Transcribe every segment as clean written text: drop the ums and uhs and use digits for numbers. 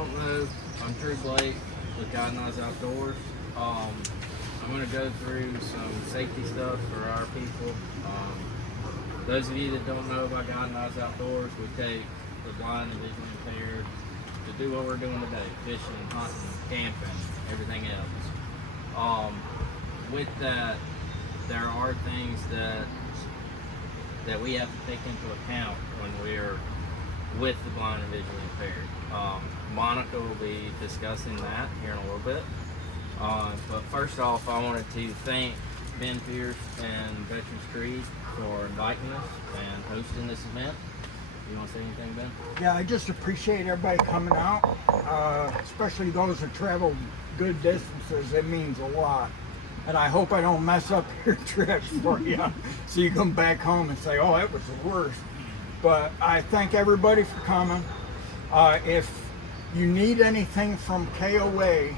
don't know, I'm Drew Blake with God Knows Outdoors. I'm going to go through some safety stuff for our people. Those of you that don't know about God Knows Outdoors, we take the blind and visually impaired to do what we're doing today: fishing, hunting, camping, everything else. With that, there are things that we have to take into account when we're with the blind and visually impaired. Monica will be discussing that here in a little bit. But first off, I wanted to thank Ben Pierce and Veterans Creed for inviting us and hosting this event. You want to say anything, Ben? Yeah, I just appreciate everybody coming out, especially those that travel good distances. It means a lot. And I hope I don't mess up your trip for you, so you come back home and say, oh, that was the worst. But I thank everybody for coming. If you need anything from KOA,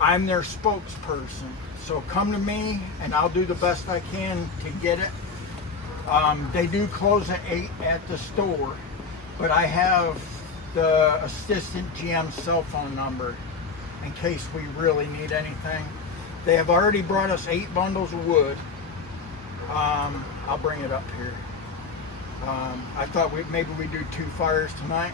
I'm their spokesperson. So come to me and I'll do the best I can to get it. They do close at 8 at the store, but I have the assistant GM cell phone number in case we really need anything. They have already brought us 8 bundles of wood. I'll bring it up here. I thought maybe we'd do 2 fires tonight.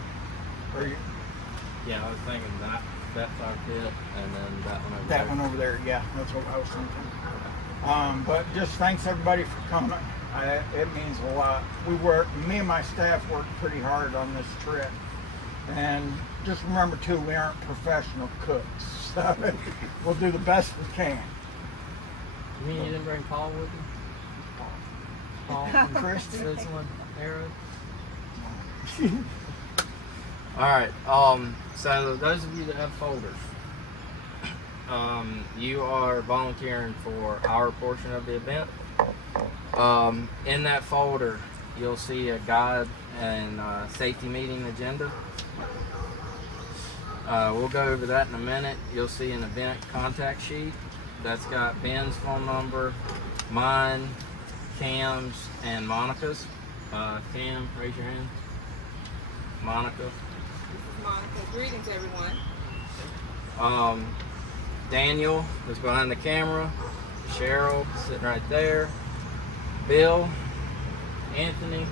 Yeah, I was thinking that fire pit and then that one over that there. one over there, yeah, that's what I was thinking. But just thanks everybody for coming. It means a lot. Me and my staff worked pretty hard on this trip. And just remember too, we aren't professional cooks. So we'll do the best we can. You mean you didn't bring Paul with you? Paul from Christy? Switzerland, Arrow? Alright, so those of you that have folders, you are volunteering for our portion of the event. In that folder, you'll see a guide and safety meeting agenda. We'll go over that in a minute. You'll see an event contact sheet that's got Ben's phone number, mine, Cam's, and Monica's. Cam, raise your hand. Monica. This is Monica. Greetings, everyone. Daniel is behind the camera. Cheryl sitting right there. Bill, Anthony,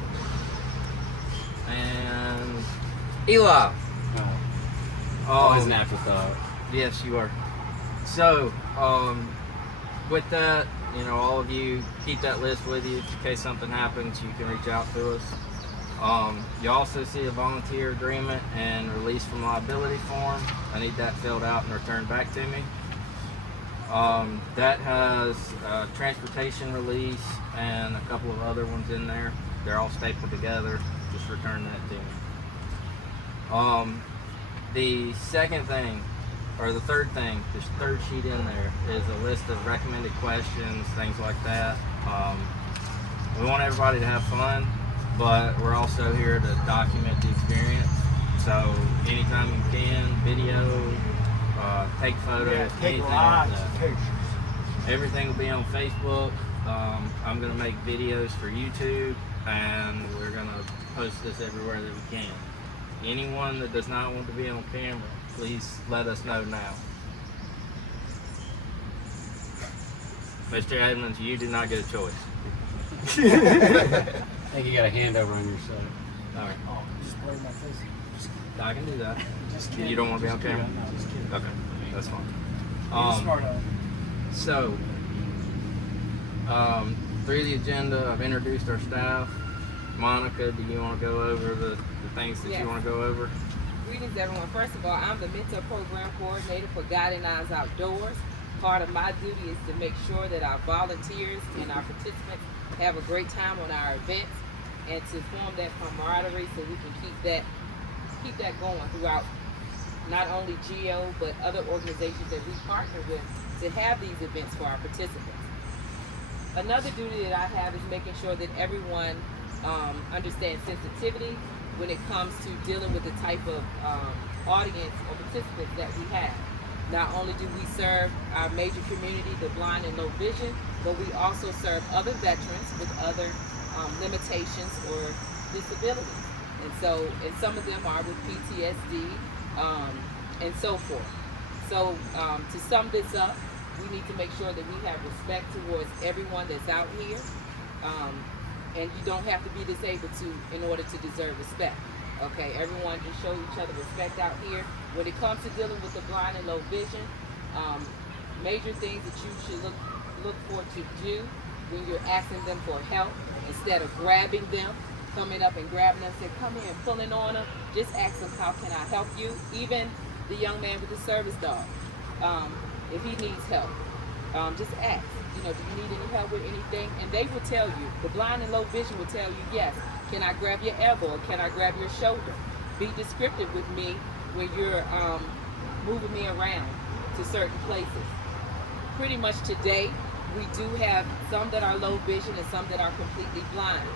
and Eli. Always an afterthought. Yes, you are. So, with that, all of you keep that list with you in case something happens. You can reach out to us. You also see a volunteer agreement and release from liability form. I need that filled out and returned back to me. That has transportation release and a couple of other ones in there. They're all stapled together. Just return that to me. The second thing, or the third thing, this third sheet in there is a list of recommended questions, things like that. We want everybody to have fun, but we're also here to document the experience. So anytime you can, video, take photos, Take anything lots like that. of pictures. Everything will be on Facebook. I'm going to make videos for YouTube, and we're going to post this everywhere that we can. Anyone that does not want to be on camera, please let us know now. Mr. Edmonds, you do not get a choice. I think you got a handover on your side. All right. Oh, just blur my face. I can do that. Just You don't want to be on camera? No, just kidding. Okay, that's fine. You're smart aleck. So, through the agenda, I've introduced our staff. Monica, do you want to go over the things that Yes. you want to go over? Greetings, everyone. First of all, I'm the mentor program coordinator for Guiding Eyes Outdoors. Part of my duty is to make sure that our volunteers and our participants have a great time on our events, and to form that camaraderie so we can keep that going throughout not only GEO but other organizations that we partner with to have these events for our participants. Another duty that I have is making sure that everyone understands sensitivity when it comes to dealing with the type of audience or participants that we have. Not only do we serve our major community, the blind and low vision, but we also serve other veterans with other limitations or disabilities. And some of them are with PTSD, and so forth. So to sum this up, we need to make sure that we have respect towards everyone that's out here. And you don't have to be disabled in order to deserve respect. Okay, everyone just show each other respect out here. When it comes to dealing with the blind and low vision, major things that you should look for to do when you're asking them for help, instead of grabbing them, coming up and grabbing them, saying, come here, pulling on them, just ask them, how can I help you? Even the young man with the service dog, if he needs help, just ask, do you need any help with anything? And they will tell you, the blind and low vision will tell you, yes, can I grab your elbow, or can I grab your shoulder? Be descriptive with me when you're moving me around to certain places. Pretty much today, we do have some that are low vision and some that are completely blind.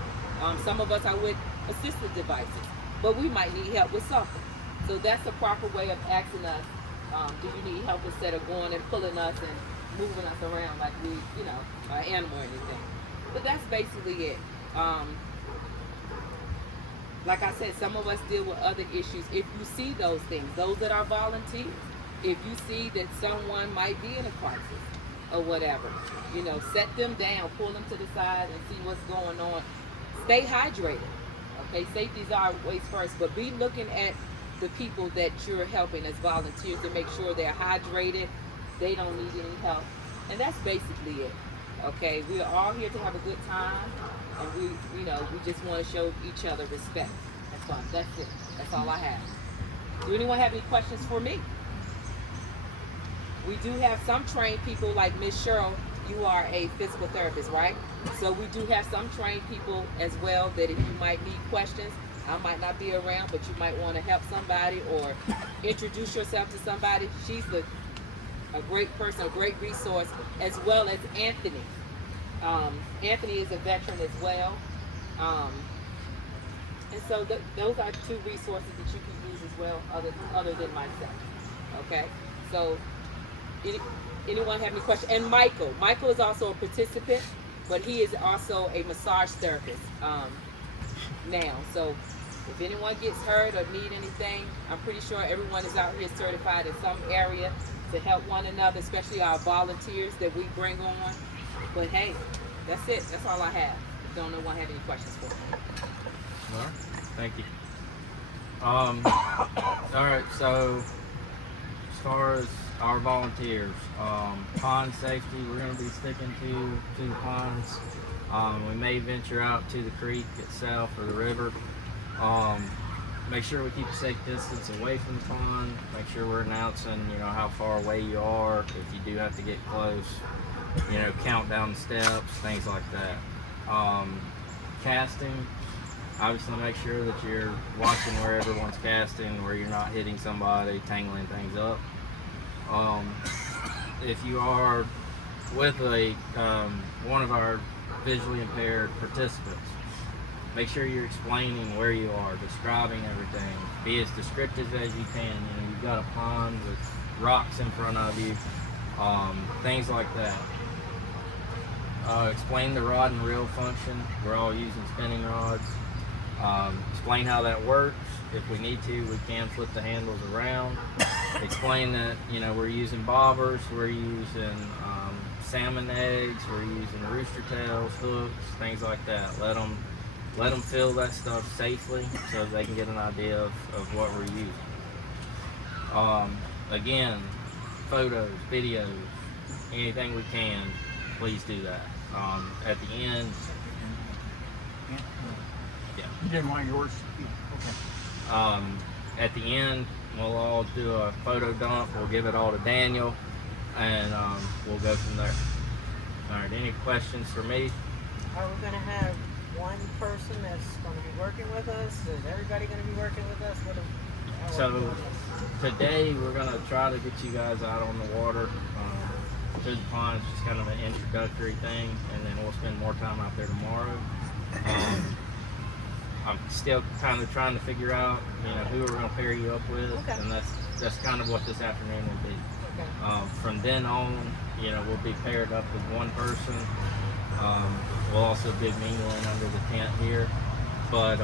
Some of us are with assistive devices, but we might need help with something. So that's the proper way of asking us, do you need help, instead of going and pulling us and moving us around like we, an animal or anything. But that's basically it. Like I said, some of us deal with other issues. If you see those things, those that are volunteers, if you see that someone might be in a crisis or whatever, set them down, pull them to the side and see what's going on. Stay hydrated. Okay, safety is always first, but be looking at the people that you're helping as volunteers to make sure they're hydrated, they don't need any help. And that's basically it. Okay, we are all here to have a good time, and we just want to show each other respect. That's fun. That's it. That's all I have. Do anyone have any questions for me? We do have some trained people, like Miss Cheryl. You are a physical therapist, right? So we do have some trained people as well, that if you might need questions, I might not be around, but you might want to help somebody or introduce yourself to somebody. She's a great person, a great resource, as well as Anthony. Anthony is a veteran as well. And so those are two resources that you can use as well, other than myself. Okay? So anyone have any questions? And Michael is also a participant, but he is also a massage therapist now. So if anyone gets hurt or need anything, I'm pretty sure everyone is out here certified in some area to help one another, especially our volunteers that we bring on. But hey, that's it. That's all I have. Don't know one have any questions for me. All right. Thank you. All right. So as far as our volunteers, pond safety, we're going to be sticking to the ponds. We may venture out to the creek itself or the river. Make sure we keep a safe distance away from the pond. Make sure we're announcing, how far away you are. If you do have to get close, count down the steps, things like that. Casting, obviously make sure that you're watching where everyone's casting, where you're not hitting somebody, tangling things up. If you are with one of our visually impaired participants, make sure you're explaining where you are, describing everything. Be as descriptive as you can. You've got a pond with rocks in front of you, things like that. Explain the rod and reel function. We're all using spinning rods. Explain how that works. If we need to, we can flip the handles around. Explain that, we're using bobbers, we're using salmon eggs, we're using rooster tails, hooks, things like that. Let them feel that stuff safely so they can get an idea of what we're using. Again, photos, videos, anything we can, please do that. At the end, yeah. You didn't want yours? Okay. At the end, we'll all do a photo dump. We'll give it all to Daniel, and we'll go from there. All right, any questions for me? Are we going to have one person that's going to be working with us? Is everybody going to be working with us? So today we're going to try to get you guys out on the water. To the pond, it's just kind of an introductory thing, and then we'll spend more time out there tomorrow. I'm still kind of trying to figure out, who we're going to pair you up with, okay. And that's kind of what this afternoon will be. Okay. From then on, we'll be paired up with one person. We'll also be mingling under the tent here, but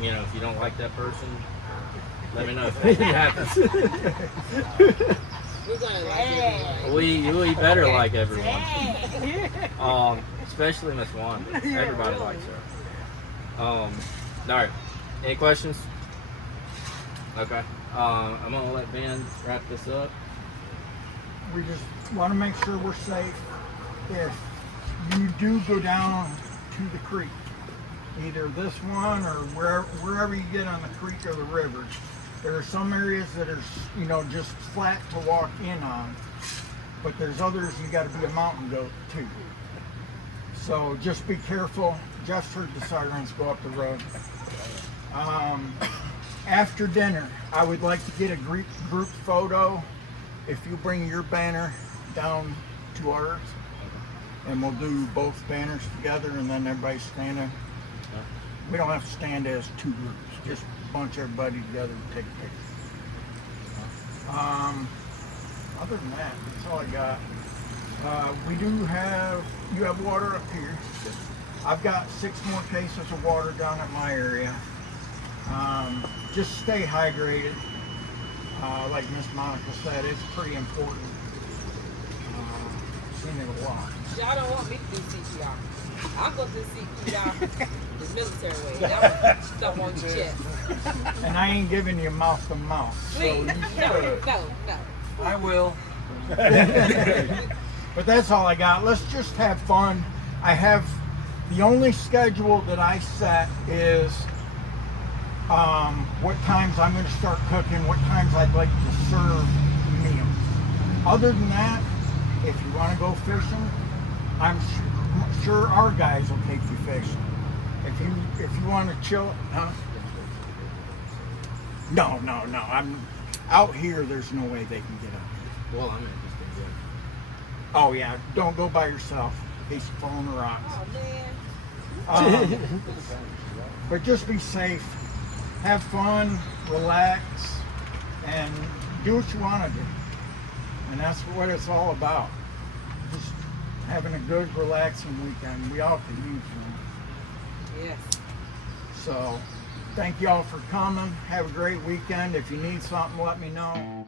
if you don't like that person, Let me know if that happens. We're gonna like everyone. We better like everyone. Especially Miss Wanda. Everybody likes her. All right. Any questions? Okay. I'm gonna let Ben wrap this up. We just want to make sure we're safe. If you do go down to the creek, either this one or wherever you get on the creek or the rivers, there are some areas that are, you know, just flat to walk in on, but there's others you got to be a mountain goat too. So just be careful. Just heard the sirens go up the road. After dinner, I would like to get a group photo. If you bring your banner down to ours, and we'll do both banners together, and then everybody standing. We don't have to stand as two groups. Just bunch everybody together and take a picture. Other than that, that's all I got. We do have, you have water up here. I've got 6 more cases of water down at my area. Just stay hydrated. Like Miss Monica said, it's pretty important. Seen it a lot. Y'all don't want me to do CPR. I'll go do CPR the military way. That one stuff on your chest. And I ain't giving you mouth to mouth. Please, So you no. should. I will. But that's all I got. Let's just have fun. I have the only schedule that I set is what times I'm going to start cooking, what times I'd like to serve meals. Other than that, if you want to go fishing, I'm sure our guys will take you fishing. If you want to chill, huh? No. I'm out here. There's no way they can get up. Well, I'm interested. Oh yeah, don't go by yourself. He's falling the rocks. Oh man. But just be safe, have fun, relax, and do what you want to do. And that's what it's all about. Just having a good, relaxing weekend. We all can use one. Yes. So, thank you all for coming. Have a great weekend. If you need something, let me know.